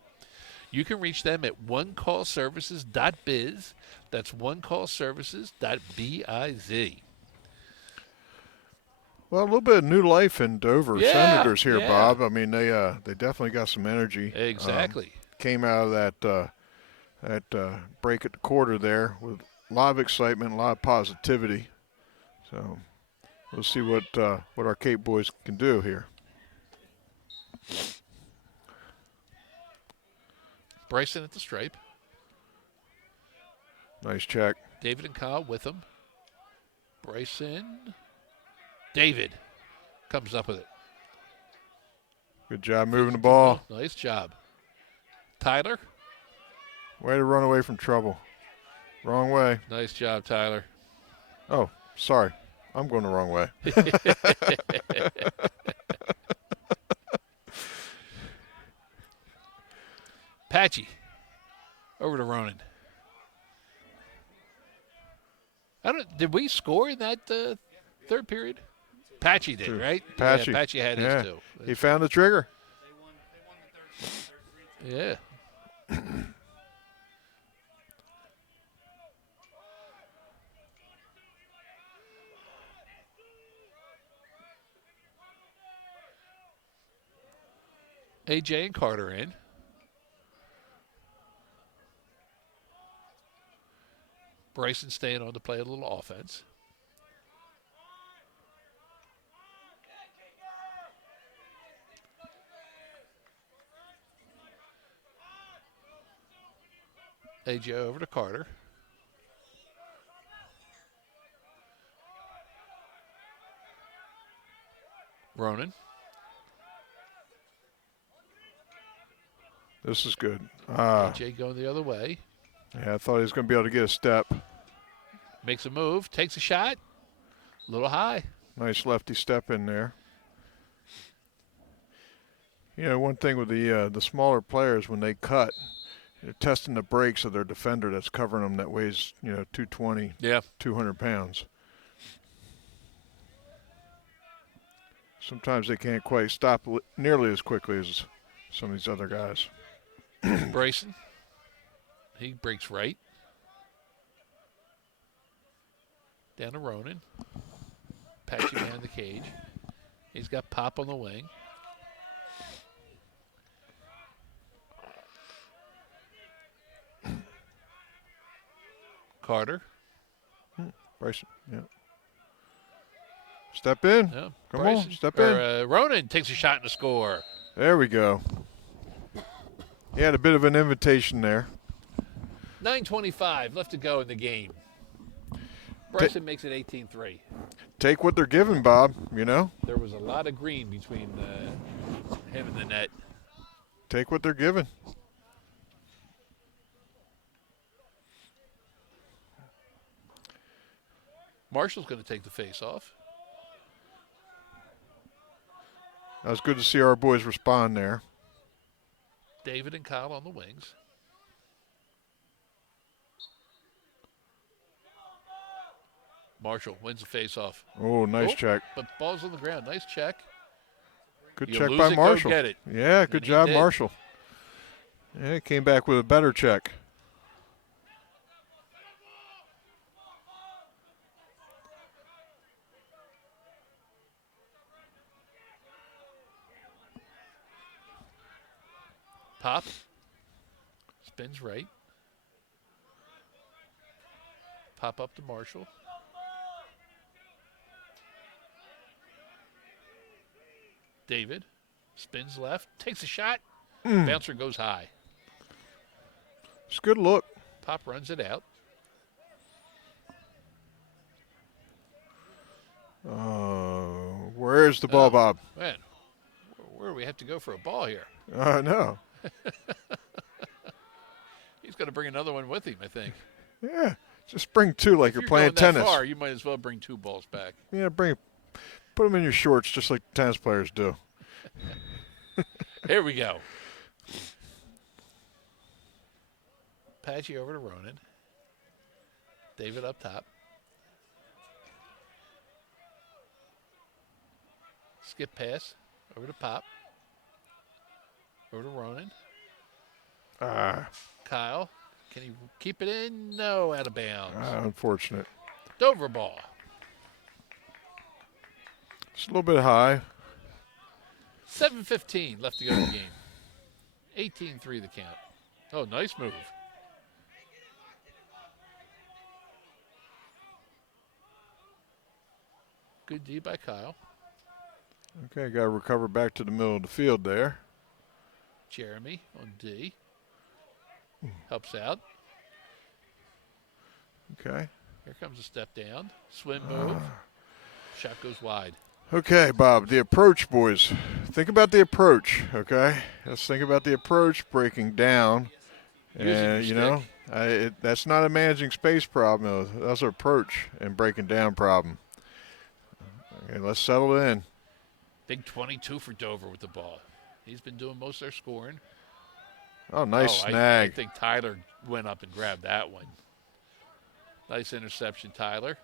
You can reach them at onecallservices.biz. That's onecallservices.biz. Well, a little bit of new life in Dover Yeah, Senators here, yeah, Bob. I mean, they definitely got some energy. exactly. Came out of that break at the quarter there with a lot of excitement, a lot of positivity. So we'll see what our Cape boys can do here. Bryson at the stripe. Nice check. David and Kyle with him. Bryson. David comes up with it. Good job moving the ball. Nice job. Tyler. Way to run away from trouble. Wrong way. Nice job, Tyler. Oh, sorry. I'm going the wrong way. Patchy. Over to Ronan. Did we score in that third period? Patchy did, right? Patchy. Yeah, Patchy had his too. He found the trigger. They won the third 3. Yeah. AJ and Carter in. Bryson staying on to play a little offense. AJ over to Carter. Ronan. This is good. AJ going the other way. Yeah, I thought he was going to be able to get a step. Makes a move. Takes a shot. A little high. Nice lefty step in there. You know, one thing with the smaller players, when they cut, they're testing the brakes of their defender that's covering them that weighs, 220, Yeah. 200 pounds. Sometimes they can't quite stop nearly as quickly as some of these other guys. Bryson. He breaks right. Down to Ronan. Patchy behind the cage. He's got Pop on the wing. Carter. Bryson, yeah. Step in. Yeah. Come Bryson, on, step in. Ronan takes a shot and a score. There we go. He had a bit of an invitation there. 9:25 left to go in the game. Bryson makes it 18-3. Take what they're giving, Bob, There was a lot of green between him and the net. Take what they're giving. Marshall's going to take the face off. That was good to see our boys respond there. David and Kyle on the wings. Marshall wins the face-off. Oh, nice check. But ball's on the ground. Nice check. Good You check lose by it, go Marshall. get it. Yeah, good And he job, did. Marshall. Yeah, he came back with a better check. Pop. Spins right. Pop up to Marshall. David. Spins left. Takes a shot. Bouncer goes high. It's a good look. Pop runs it out. Where's the ball, Bob? Man, where do we have to go for a ball here? No. He's going to bring another one with him, I think. Yeah, just bring two like If you're you're playing going that tennis. far, you might as well bring two balls back. Yeah, put them in your shorts just like tennis players do. Here we go. Patchy over to Ronan. David up top. Skip pass over to Pop. Over to Ronan. Ah, Kyle, can he keep it in? No, out of bounds. unfortunate. Dover ball. It's a little bit high. 7:15 left to go in the game. 18-3 the count. Oh, nice move. Good D by Kyle. Okay, got to recover back to the middle of the field there. Jeremy on D. Helps out. Okay. Here comes a step down. Swim move. Shot goes wide. Okay, Bob, the approach, boys. Think about the approach, okay? Let's think about the approach, breaking down. Using your stick. That's not a managing space problem. That's an approach and breaking down problem. Okay, let's settle in. Big 22 for Dover with the ball. He's been doing most of their scoring. Oh, nice I snag. think Tyler went up and grabbed that one. Nice interception, Tyler.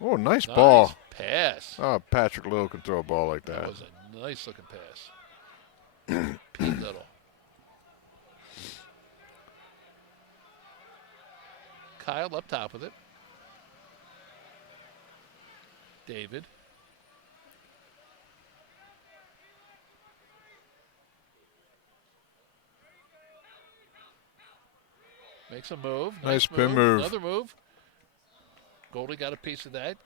Oh, nice Nice ball. pass. Oh, Patrick Little can throw a ball like That that. was a nice looking pass. Pete Little. Kyle up top with it. David. Makes a move. Nice pin move. Another move. Goldie got a piece of that.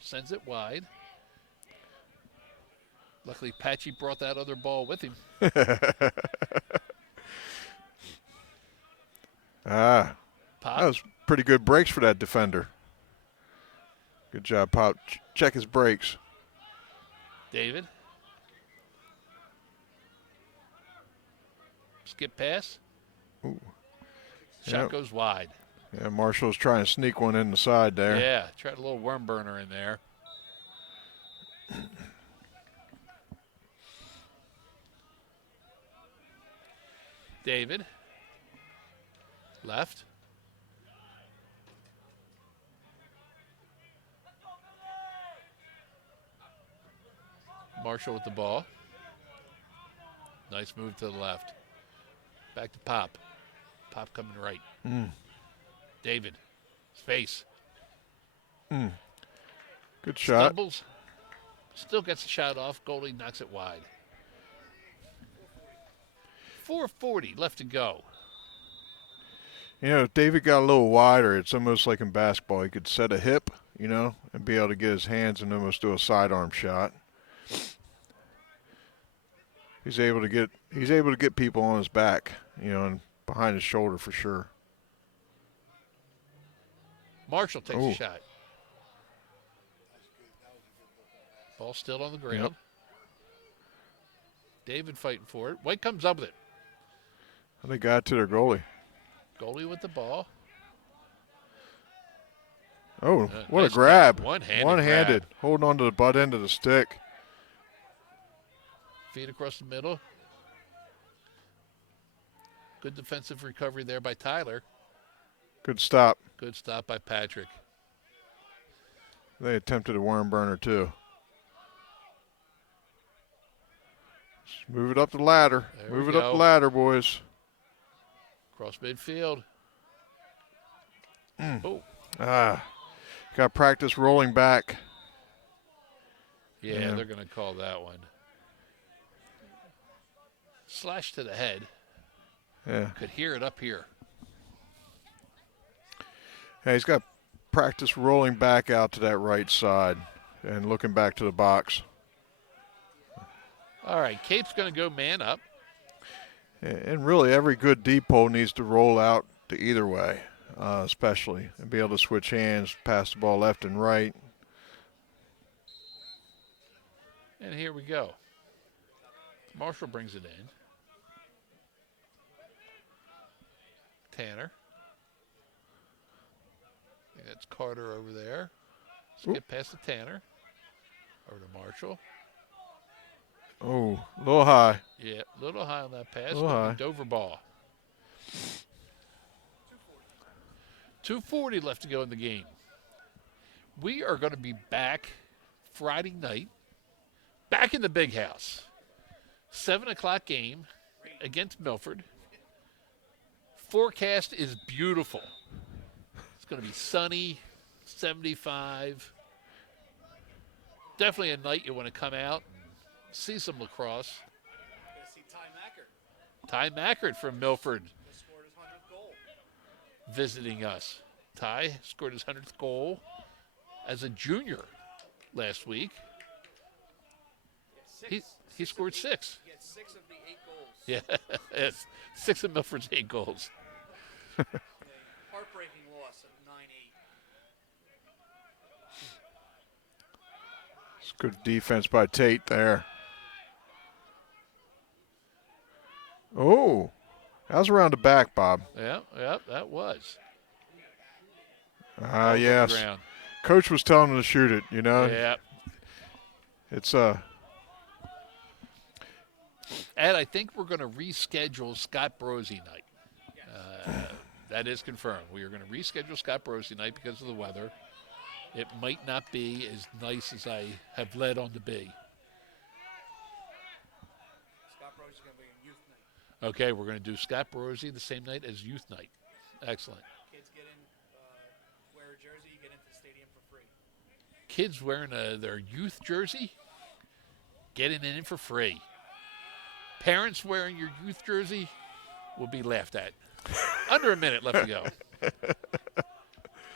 Sends it wide. Luckily, Patchy brought that other ball with him. That Pop. was pretty good breaks for that defender. Good job, Pop. Check his breaks. David. Skip pass. Ooh. Shot Yep. goes wide. Yeah, Marshall's trying to sneak one in the side there. Yeah, tried a little worm burner in there. David. Left. Marshall with the ball. Nice move to the left. Back to Pop. Pop coming right. David. Space. Good shot. Stumbles. Still gets the shot off. Goldie knocks it wide. 4:40 left to go. You know, if David got a little wider, it's almost like in basketball. He could set a hip, and be able to get his hands and almost do a sidearm shot. He's able to get people on his back, and behind his shoulder for sure. Marshall takes Ooh. a shot. Ball still on the ground. Yep. David fighting for it. White comes up with it. They got it to their goalie. Goalie with the ball. Oh, what Nice a grab. grab. One-handed One-handed. grab. Holding on to the butt end of the stick. Feet across the middle. Good defensive recovery there by Tyler. Good stop. Good stop by Patrick. They attempted a worm burner too. Just move it up the ladder. There Move we it up go. the ladder, boys. Cross midfield. Oh, Got to practice rolling back. yeah, Yeah. they're going to call that one. Slash to the head. Yeah. Could hear it up here. Yeah, he's got to practice rolling back out to that right side and looking back to the box. All right, Cape's going to go man up. And really, every good depot needs to roll out to either way, especially, and be able to switch hands, pass the ball left and right. And here we go. Marshall brings it in. Tanner. I think that's Carter over there. Skip past to Tanner. Over to Marshall. Oh, a little high. Yeah, a little high on that pass. Little Gonna be high. Dover ball. 2:40 left to go in the game. We are going to be back Friday night, back in the big house. 7 o'clock game against Milford. forecast is beautiful. It's going to be sunny, 75. Definitely a night you want to come out and see some lacrosse. Gonna see Ty Macker. Ty Mackert from Milford Just scored his 100th goal. visiting us. Ty scored his 100th goal as a junior last week. Yeah, He six of scored the- 6. He had 6 of the 8 goals. Yeah, yes. 6 of Milford's 8 goals. A heartbreaking loss of 9-8. It's good defense by Tate there. Oh, that was around the back, Bob. Yeah, that was. Ah, Over the yes. ground. Coach was telling him to shoot it, you know. Yeah. It's Ed, I think we're going to reschedule Scott Brosey night. That is confirmed. We are going to reschedule Scott Brosey night because of the weather. It might not be as nice as I have led on to be. Scott Rose is going to be in youth night. Okay, we're going to do Scott Brosey the same night as youth night. Excellent. Kids get in, wear a jersey, you get into the stadium for free. Kids wearing their youth jersey, getting in for free. Parents wearing your youth jersey will be laughed at. Under a minute left to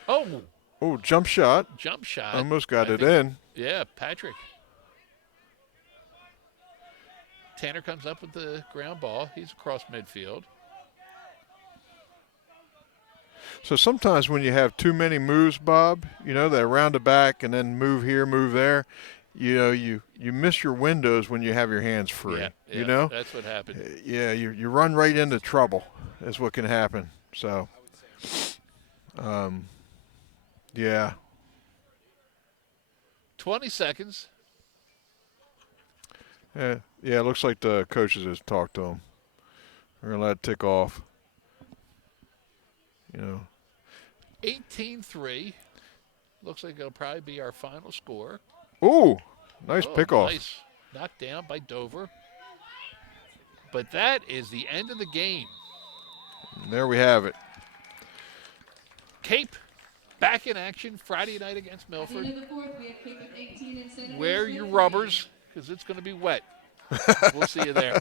go. Oh, jump shot. jump shot. Almost got I it think- in. Yeah, Patrick. Tanner comes up with the ground ball. He's across midfield. So sometimes when you have too many moves, Bob, you know, that round the back and then move here, move there, you know, you miss your windows when you have your hands free. Yeah, you know? that's what happened. Yeah, you run right into trouble. Is what can happen. So, yeah. 20 seconds. Yeah, it looks like the coaches has talked to him. We're going to let it tick off. You know. 18-3. Looks like it'll probably be our final score. Ooh, nice Oh, pickoff. Nice. Knocked down by Dover. But that is the end of the game. And there we have it. Cape back in action Friday night against At the Milford. end of the fourth, we have Cape with 18 and Senators Wear with your 3. rubbers because it's going to be wet. We'll see you there.